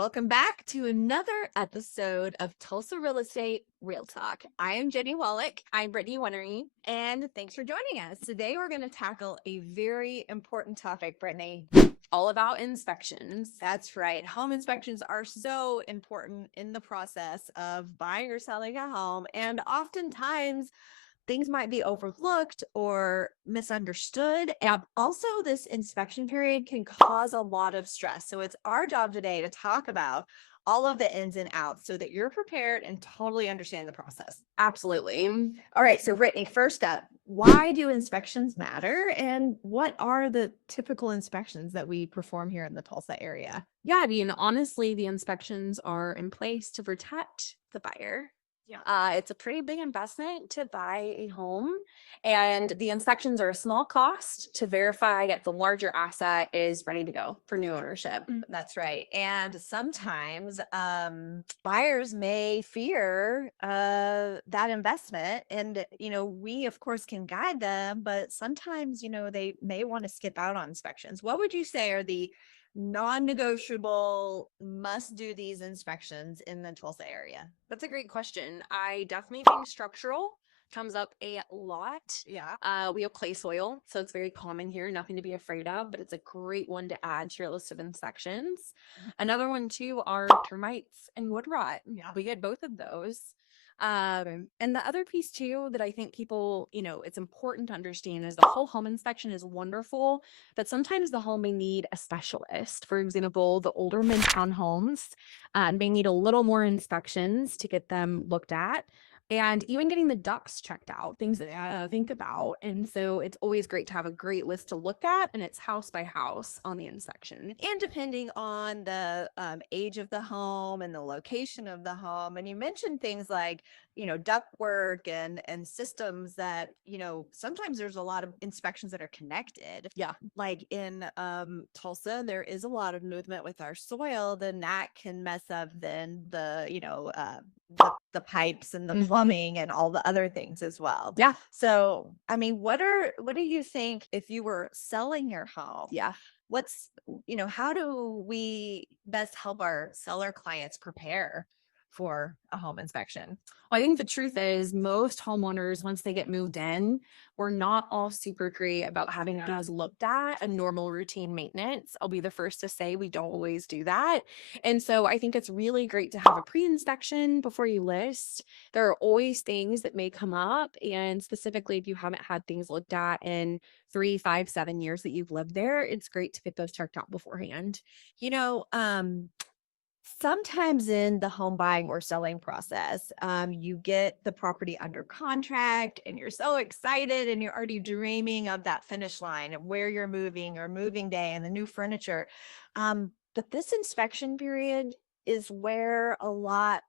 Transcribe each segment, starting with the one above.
Welcome back to another episode of Tulsa Real Estate Real Talk. I am Jennie Wolek. I'm Brittany Winery. And thanks for joining us. Today we're going to tackle a very important topic, Brittany. All about inspections. That's right. Home inspections are so important in the process of buying or selling a home. And oftentimes things might be overlooked or misunderstood. And also, this inspection period can cause a lot of stress. So, it's our job today to talk about all of the ins and outs so that you're prepared and totally understand the process. Absolutely. All right. So, Brittany, first up, why do inspections matter? And what are the typical inspections that we perform here in the Tulsa area? Yeah, honestly, the inspections are in place to protect the buyer. It's a pretty big investment to buy a home, and the inspections are a small cost to verify that the larger asset is ready to go for new ownership. That's right. And sometimes buyers may fear that investment. And, we, of course, can guide them, but sometimes, they may want to skip out on inspections. What would you say are the non-negotiable must do these inspections in the Tulsa area? That's a great question. I definitely think structural comes up a lot. Yeah. We have clay soil, so it's very common here, nothing to be afraid of, but it's a great one to add to your list of inspections. Another one too are termites and wood rot. Yeah. We get both of those. And the other piece too that I think people, it's important to understand is the whole home inspection is wonderful, but sometimes the home may need a specialist. For example, the older Midtown homes may need a little more inspections to get them looked at. And even getting the ducts checked out, things that I think about. And so it's always great to have a great list to look at, and it's house by house on the inspection. And depending on the age of the home and the location of the home. And you mentioned things like, duct work and systems that, sometimes there's a lot of inspections that are connected. Yeah. Like in Tulsa, there is a lot of movement with our soil. Then that can mess up then the pipes and the plumbing and all the other things as well. Yeah. So, I mean, what do you think if you were selling your home? Yeah. How do we best help our seller clients prepare for a home inspection? Well, I think the truth is most homeowners, once they get moved in, we're not all super great about having those looked at and normal routine maintenance. I'll be the first to say we don't always do that. And so I think it's really great to have a pre-inspection before you list. There are always things that may come up. And specifically, if you haven't had things looked at in 3, 5, 7 years that you've lived there, it's great to get those checked out beforehand. Sometimes in the home buying or selling process, you get the property under contract and you're so excited and you're already dreaming of that finish line of where you're moving or moving day and the new furniture. But this inspection period is where a lot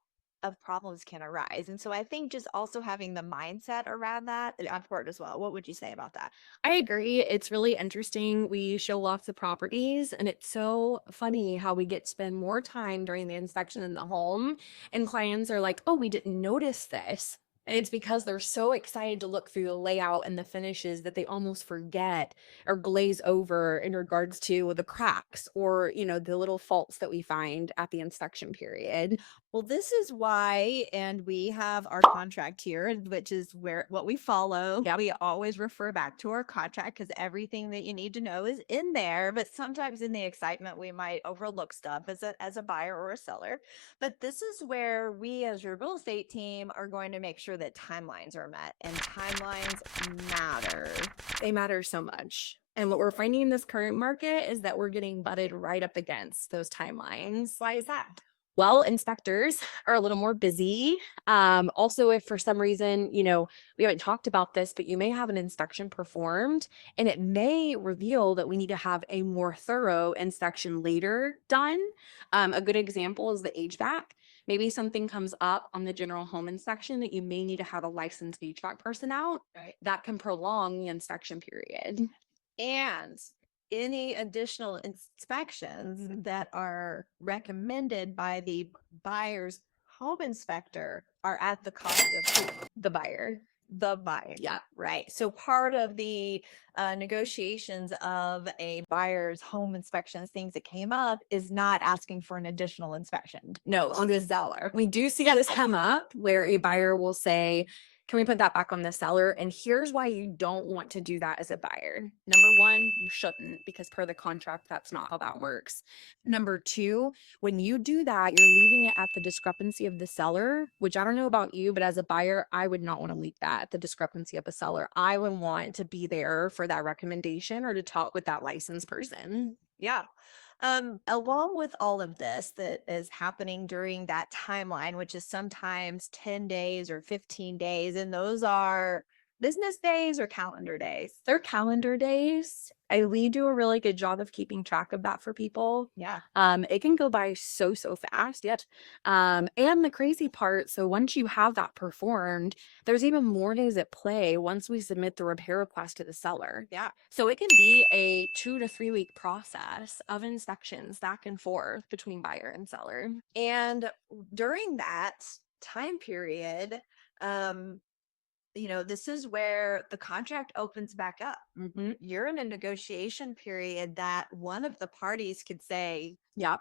of problems can arise. And so I think just also having the mindset around that is important as well. What would you say about that? I agree. It's really interesting. We show lots of properties, and it's so funny how we get to spend more time during the inspection in the home, and clients are like, "Oh, we didn't notice this." And it's because they're so excited to look through the layout and the finishes that they almost forget or glaze over in regards to the cracks or, the little faults that we find at the inspection period. Well, this is why, and we have our contract here, which is what we follow. Yep. We always refer back to our contract because everything that you need to know is in there. But sometimes in the excitement, we might overlook stuff as a buyer or a seller. But this is where we, as your real estate team, are going to make sure that timelines are met, and timelines matter. They matter so much. And what we're finding in this current market is that we're getting butted right up against those timelines. Why is that? Well, inspectors are a little more busy. Also, if for some reason, we haven't talked about this, but you may have an inspection performed and it may reveal that we need to have a more thorough inspection later done. A good example is the HVAC. Maybe something comes up on the general home inspection that you may need to have a licensed HVAC person out. Right. That can prolong the inspection period. And any additional inspections that are recommended by the buyer's home inspector are at the cost of The buyer. the buyer. Yeah. Right. So part of the negotiations of a buyer's home inspections, things that came up, is not asking for an additional inspection No, on the seller. we do see this come up where a buyer will say, can we put that back on the seller? And here's why you don't want to do that as a buyer. Number one, you shouldn't, because per the contract, that's not how that works. Number two, when you do that, you're leaving it at the discrepancy of the seller, which I don't know about you, but as a buyer, I would not want to leave that at the discrepancy of a seller. I would want to be there for that recommendation or to talk with that licensed person. Yeah. Along with all of this that is happening during that timeline, which is sometimes 10 days or 15 days, and those are business days or calendar days. Their calendar days, we do a really good job of keeping track of that for people. Yeah. It can go by so fast yet. And the crazy part, so once you have that performed, there's even more days at play once we submit the repair request to the seller. Yeah. So it can be a 2 to 3 week process of inspections back and forth between buyer and seller. And during that time period, um, this is where the contract opens back up. Mm-hmm. You're in a negotiation period that one of the parties could say, Yeah.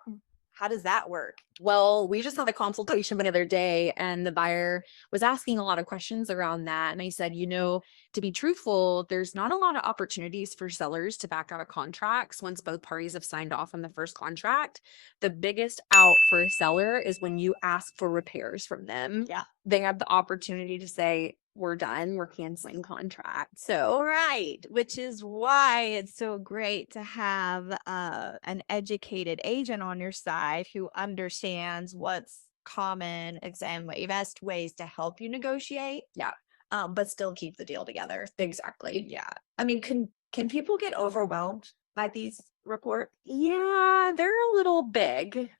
how does that work? Well, we just had a consultation the other day, and the buyer was asking a lot of questions around that. And I said, to be truthful, there's not a lot of opportunities for sellers to back out of contracts once both parties have signed off on the first contract. The biggest out for a seller is when you ask for repairs from them. Yeah. They have the opportunity to say, we're done, we're canceling contract. So, right, which is why it's so great to have an educated agent on your side who understands what's common and best ways to help you negotiate. Yeah. But still keep the deal together. Exactly. Yeah. I mean, can people get overwhelmed by these reports? Yeah, they're a little big.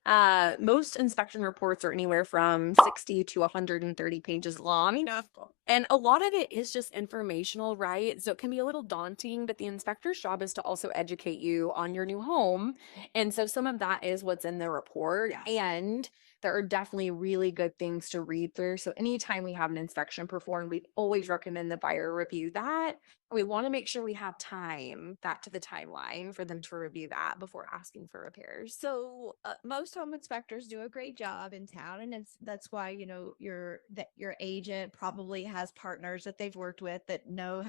Most inspection reports are anywhere from 60 to 130 pages long. Enough. And a lot of it is just informational, right? So it can be a little daunting, but the inspector's job is to also educate you on your new home. And so some of that is what's in the report. And there are definitely really good things to read through. So anytime we have an inspection performed, we always recommend the buyer review that. We want to make sure we have time, back to the timeline, for them to review that before asking for repairs. So most home inspectors do a great job in town, and that's why your agent probably has partners that they've worked with that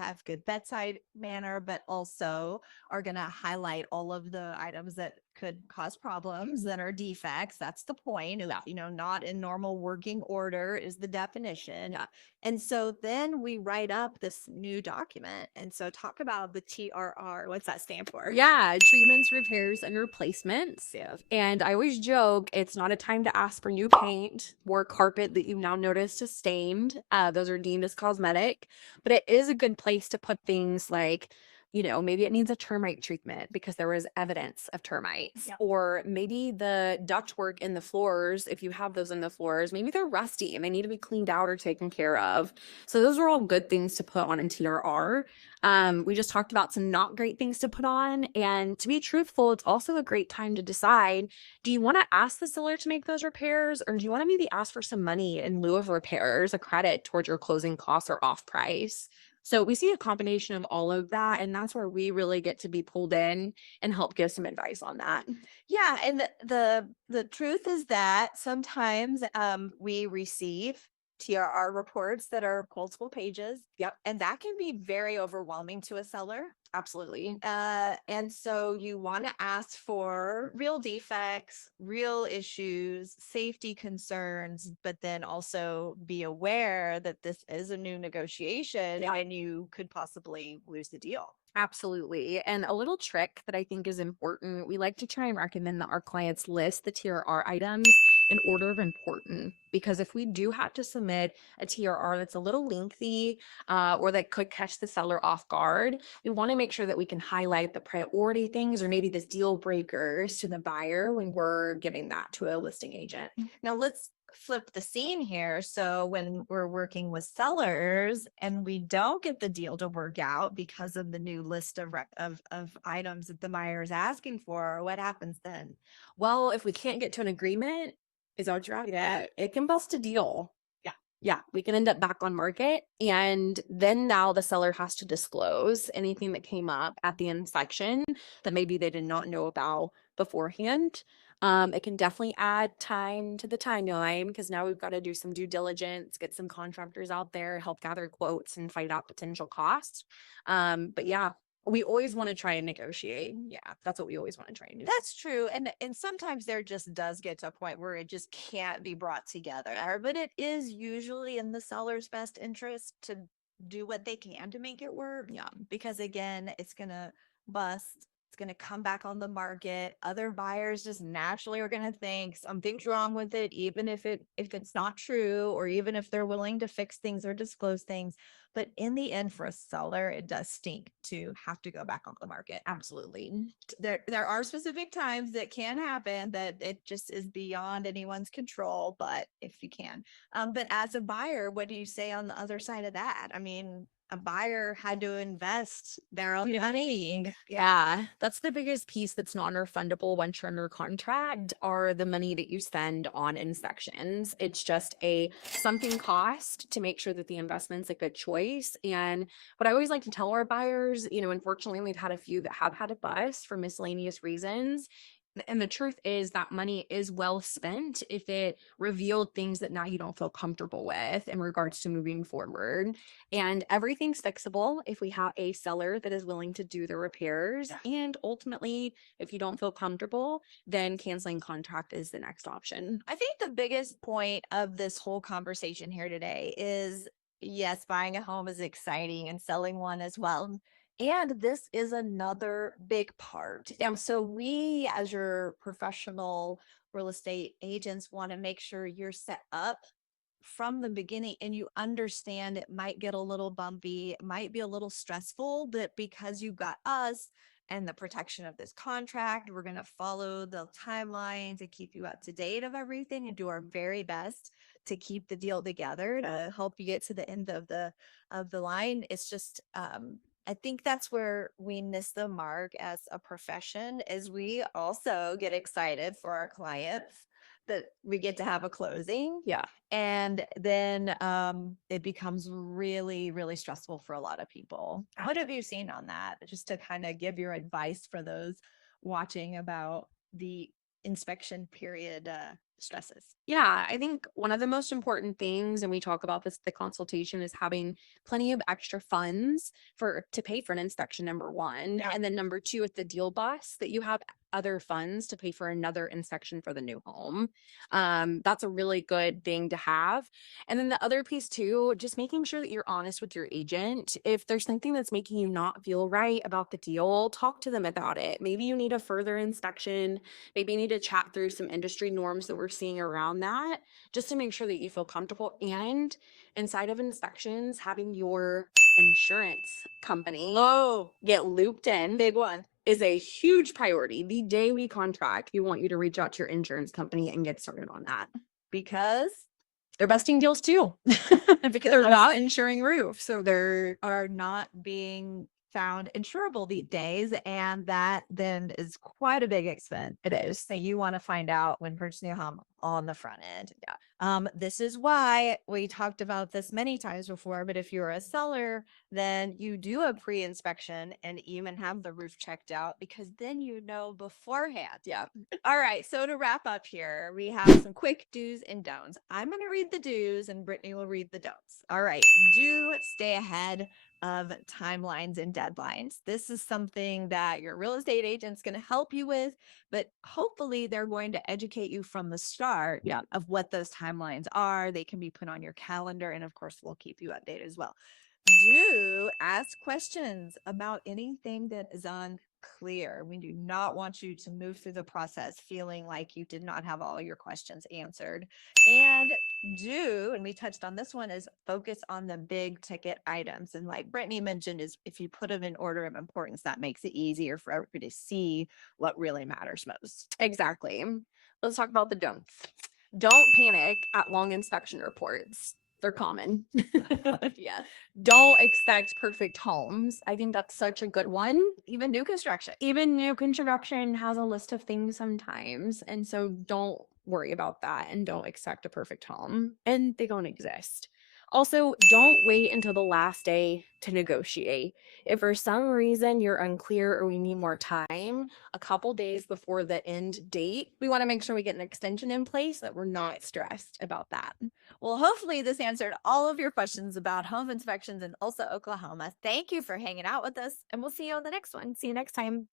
have good bedside manner, but also are going to highlight all of the items that could cause problems that are defects. That's the point. Not in normal working order is the definition. And so then we write up this new document. And so talk about the TRR. What's that stand for? Yeah, treatments, repairs, and replacements. Yeah. And I always joke, it's not a time to ask for new paint or carpet that you've now noticed is stained. Those are deemed as cosmetic, but it is a good place to put things like, maybe it needs a termite treatment because there was evidence of termites. Yeah. Or maybe the ductwork in the floors, if you have those in the floors, maybe they're rusty and they need to be cleaned out or taken care of. So those are all good things to put on in TRR. We just talked about some not great things to put on. And to be truthful, it's also a great time to decide, do you want to ask the seller to make those repairs, or do you want to maybe ask for some money in lieu of repairs, a credit towards your closing costs or off price? So we see a combination of all of that, and that's where we really get to be pulled in and help give some advice on that. Yeah, and the truth is that sometimes we receive TRR reports that are multiple pages. Yep. And that can be very overwhelming to a seller. Absolutely. And so you want to ask for real defects, real issues, safety concerns, but then also be aware that this is a new negotiation and you could possibly lose the deal. Absolutely. And a little trick that I think is important, we like to try and recommend that our clients list the TRR items in order of importance, because if we do have to submit a TRR that's a little lengthy or that could catch the seller off guard, we want to make sure that we can highlight the priority things or maybe the deal breakers to the buyer when we're giving that to a listing agent. Now let's flip the scene here. So when we're working with sellers and we don't get the deal to work out because of the new list of items that the buyer is asking for, what happens then? Well, if we can't get to an agreement, is that what you're at? Yeah, it can bust a deal. Yeah. Yeah, we can end up back on market. And then now the seller has to disclose anything that came up at the inspection that maybe they did not know about beforehand. It can definitely add time to the timeline because now we've got to do some due diligence, get some contractors out there, help gather quotes and find out potential costs. But yeah, we always want to try and negotiate. Yeah, that's what we always want to try and do. That's true. And sometimes there just does get to a point where it just can't be brought together. But it is usually in the seller's best interest to do what they can to make it work. Yeah. Because again, it's gonna bust. It's gonna come back on the market. Other buyers just naturally are gonna think something's wrong with it, even if it's not true, or even if they're willing to fix things or disclose things. But in the end, for a seller, it does stink to have to go back on the market. Absolutely. There are specific times that can happen that it just is beyond anyone's control, but if you can. But as a buyer, what do you say on the other side of that? I mean, a buyer had to invest their own money. Yeah, that's the biggest piece that's non-refundable once you're under contract are the money that you spend on inspections. It's just a something cost to make sure that the investment's a good choice. And what I always like to tell our buyers, unfortunately, we've had a few that have had a bust for miscellaneous reasons. And the truth is that money is well spent if it revealed things that now you don't feel comfortable with in regards to moving forward. And everything's fixable if we have a seller that is willing to do the repairs. And ultimately, if you don't feel comfortable, then canceling contract is the next option. I think the biggest point of this whole conversation here today is yes, buying a home is exciting and selling one as well. And this is another big part. And so we, as your professional real estate agents, want to make sure you're set up from the beginning and you understand it might get a little bumpy, it might be a little stressful, but because you got us and the protection of this contract, we're going to follow the timeline to keep you up to date of everything and do our very best to keep the deal together to help you get to the end of the line. It's just I think that's where we miss the mark as a profession is we also get excited for our clients that we get to have a closing. Yeah. And then it becomes really, really stressful for a lot of people. What have you seen on that? Just to kind of give your advice for those watching about the inspection period stresses. Yeah, I think one of the most important things, and we talk about this, the consultation, is having plenty of extra funds to pay for an inspection, number one. Yeah. And then number two, at the deal bus, that you have other funds to pay for another inspection for the new home. That's a really good thing to have. And then the other piece too, just making sure that you're honest with your agent. If there's something that's making you not feel right about the deal, talk to them about it. Maybe you need a further inspection. Maybe you need to chat through some industry norms that we're seeing around that, just to make sure that you feel comfortable. And inside of inspections, having your insurance company get looped in Big one. is a huge priority. The day we contract, we want you to reach out to your insurance company and get started on that. Because They're busting deals too. because they're not insuring roofs, so they are not being found insurable these days, and that then is quite a big expense. It is. So you want to find out when purchasing a home on the front end. Yeah. This is why we talked about this many times before, but if you're a seller, then you do a pre-inspection and even have the roof checked out because then you know beforehand. Yeah. All right. So to wrap up here, we have some quick do's and don'ts. I'm going to read the do's and Brittany will read the don'ts. All right. Do stay ahead of timelines and deadlines. This is something that your real estate agent's going to help you with, but hopefully they're going to educate you from the start of what those timelines are. They can be put on your calendar. And of course, we'll keep you updated as well. Do ask questions about anything that is unclear. We do not want you to move through the process feeling like you did not have all your questions answered. And and we touched on this one, is focus on the big ticket items. And like Brittany mentioned, is if you put them in order of importance, that makes it easier for everybody to see what really matters most. Exactly. Let's talk about the don'ts. Don't panic at long inspection reports. They're common. Yeah. Don't expect perfect homes. I think that's such a good one. Even new construction. Even new construction has a list of things sometimes. And so don't worry about that and don't expect a perfect home. And they don't exist. Also, don't wait until the last day to negotiate. If for some reason you're unclear or we need more time, a couple days before the end date, we want to make sure we get an extension in place so that we're not stressed about that. Well, hopefully this answered all of your questions about home inspections in Tulsa, Oklahoma. Thank you for hanging out with us, and we'll see you on the next one. See you next time.